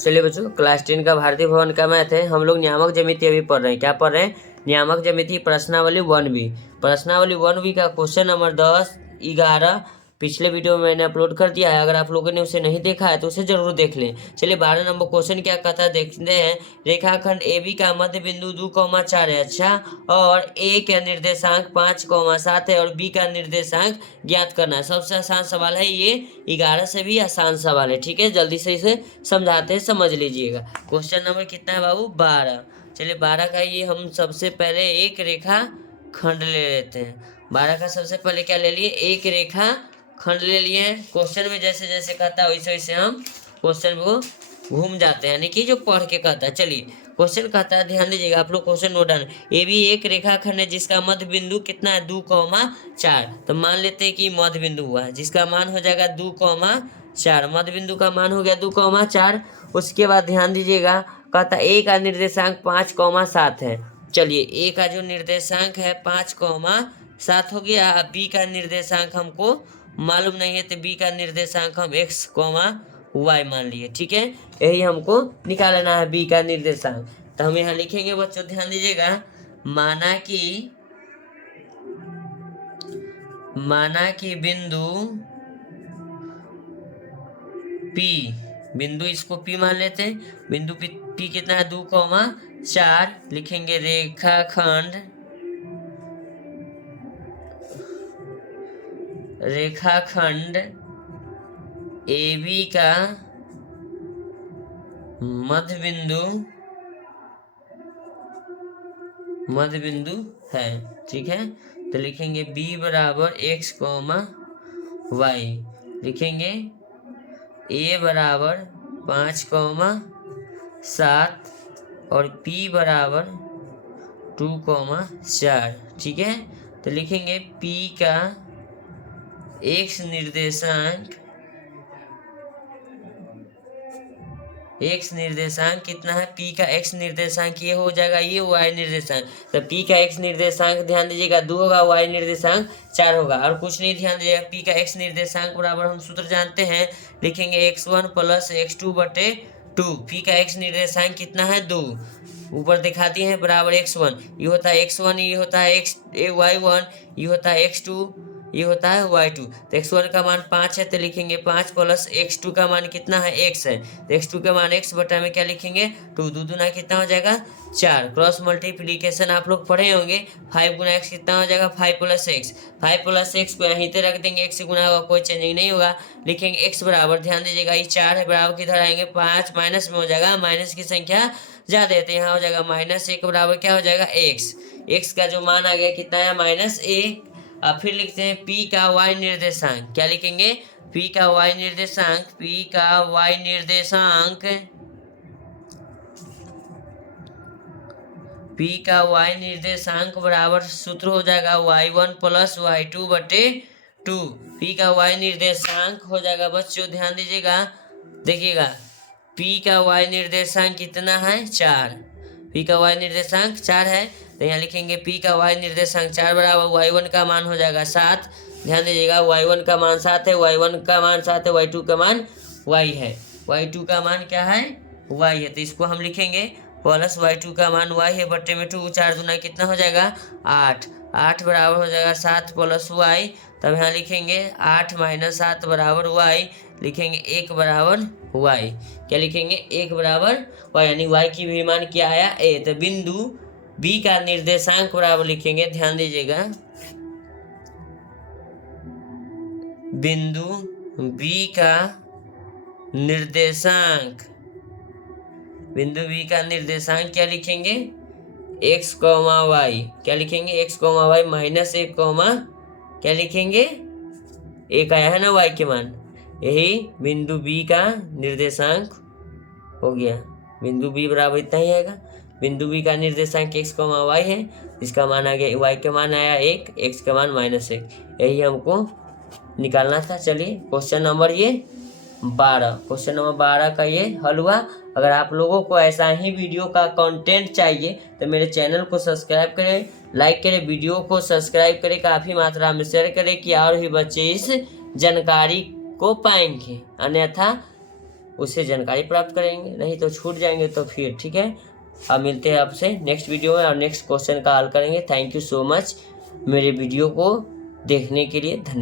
चलिए बच्चों, क्लास 10 का भारतीय भवन का मैथ है। हम लोग नियामक ज्यामिति अभी पढ़ रहे हैं। क्या पढ़ रहे हैं? नियामक ज्यामिति प्रश्नावली 1B। प्रश्नावली 1B का क्वेश्चन नंबर 10, 11 पिछले वीडियो में मैंने अपलोड कर दिया है। अगर आप लोगों ने उसे नहीं देखा है तो उसे जरूर देख लें। चलिए 12 नंबर क्वेश्चन क्या कहता है देखते हैं। रेखाखंड AB का मध्य बिंदु 2,4 है। अच्छा, और A का निर्देशांक 5,7 है और B का निर्देशांक ज्ञात करना है। सबसे आसान सवाल है ये, 11 से भी आसान सवाल है। ठीक है, जल्दी से इसे समझाते हैं, समझ लीजिएगा। क्वेश्चन नंबर कितना है बाबू? 12। चलिए 12 का ये हम सबसे पहले एक रेखा खंड ले लेते हैं। 12 का सबसे पहले क्या ले लिए? एक रेखा खंड ले लिए हैं। क्वेश्चन में जैसे जैसे कहता है वैसे वैसे हम क्वेश्चन को घूम जाते हैं, यानी कि जो पढ़ के कहता है। चलिए क्वेश्चन कहता है, ध्यान दीजिएगा आप लोग, क्वेश्चन नोट डाउन। ए भी एक रेखाखंड है जिसका मध्य बिंदु कितना है? 2,4। तो मान लेते हैं कि मध्य बिंदु हुआ है जिसका मान हो जाएगा 2,4। मध्य बिंदु का मान हो गया 2,4। उसके बाद ध्यान दीजिएगा, कहता है ए का निर्देशांक 5,7 है। चलिए ए का जो निर्देशांक है 5,7 हो गया। बी का निर्देशांक हमको मालूम नहीं है तो बी का निर्देशांक हम x, y मान लिए। ठीक है, यही हमको निकालना है बी का निर्देशांक। तो हम यहाँ लिखेंगे बच्चों, ध्यान दीजिएगा, माना कि बिंदु P, बिंदु इसको P मान लेते हैं। बिंदु P कितना है? 2,4। लिखेंगे रेखाखंड AB का मध्य बिंदु है। ठीक है, तो लिखेंगे B बराबर x, y। लिखेंगे A बराबर 5,7 और P बराबर 2,4। ठीक है, तो लिखेंगे P का x निर्देशांक कितना है? P का x निर्देशांक ये हो जाएगा, ये y निर्देशांक। तो P का x निर्देशांक ध्यान दीजिएगा 2 होगा, y निर्देशांक 4 होगा, और कुछ नहीं। ध्यान दीजिएगा, P का x निर्देशांक बराबर हम सूत्र जानते हैं, लिखेंगे x1 प्लस x2 बटे 2। P का x निर्देशांक कितना है? 2। ऊपर दिखा दिए हैं, बराबर x1, ये होता है x1, ये होता है y1, ये होता है x2, ये होता है y2। तो x1 का मान 5 है तो लिखेंगे 5 प्लस x2 का मान कितना है? x है। तो x2 का मान x बटा में क्या लिखेंगे? 2। 2 दूना कितना हो जाएगा? 4। क्रॉस मल्टीप्लीकेशन आप लोग पढ़े होंगे। 5 गुना x कितना हो जाएगा? 5 प्लस x। 5 प्लस x को यहीं पे रख देंगे, x से गुना होगा, कोई चेंजिंग नहीं होगा। लिखेंगे x बराबर, ध्यान दीजिएगा ये 4 है, बराबर किधर आएंगे? 5 माइनस में हो जाएगा, माइनस की संख्या ज्यादा है तो यहाँ हो जाएगा -1 बराबर क्या हो जाएगा? x। x का जो मान आ गया कितना है? -1। अब फिर लिखते हैं P का y निर्देशांक। क्या लिखेंगे? P का y निर्देशांक बराबर सूत्र हो जाएगा y1 प्लस y2 बटे 2। P का y निर्देशांक हो जाएगा बच्चों, ध्यान दीजिएगा, देखिएगा P का y निर्देशांक कितना है? 4। P का y निर्देशांक 4 है तो यहाँ लिखेंगे P का y निर्देशांक 4 बराबर y1 का मान हो जाएगा 7। ध्यान दीजिएगा, y1 का मान 7 है, y1 का मान 7 है, y2 का मान y है। y2 का मान क्या है? y है, तो इसको हम लिखेंगे प्लस y2 का मान y है बटे में 2। 4 दूना कितना हो जाएगा? 8। 8 बराबर हो जाएगा 7 प्लस y। तब यहाँ लिखेंगे 8 माइनस 7 बराबर y। लिखेंगे 1 बराबर y। क्या लिखेंगे? 1 बराबर y, यानी y की भी मान क्या आया? a। तो बिंदु B का निर्देशांक बराबर लिखेंगे, ध्यान दीजिएगा, बिंदु B का निर्देशांक क्या लिखेंगे? x, y। क्या लिखेंगे? x, y माइनस 1, क्या लिखेंगे? 1 आया है ना y के मान, यही बिंदु B का निर्देशांक हो गया। बिंदु B बराबर इतना ही आएगा। बिंदु B का निर्देशांक x, y है, इसका मान आ गया, y का मान आया 1, x का मान -1। यही हमको निकालना था। चलिए क्वेश्चन नंबर ये 12, क्वेश्चन नंबर 12 का ये हल हुआ। अगर आप लोगों को ऐसा ही वीडियो का कंटेंट चाहिए तो मेरे चैनल को सब्सक्राइब करें, लाइक करें, वीडियो को सब्सक्राइब करें, काफ़ी मात्रा में शेयर करें कि और भी बच्चे इस जानकारी को पाएंगे। अन्यथा उससे जानकारी प्राप्त करेंगे, नहीं तो छूट जाएंगे तो फिर ठीक है। अब मिलते हैं आपसे नेक्स्ट वीडियो में और नेक्स्ट क्वेश्चन का हल करेंगे। थैंक यू सो मच मेरे वीडियो को देखने के लिए, धन्यवाद।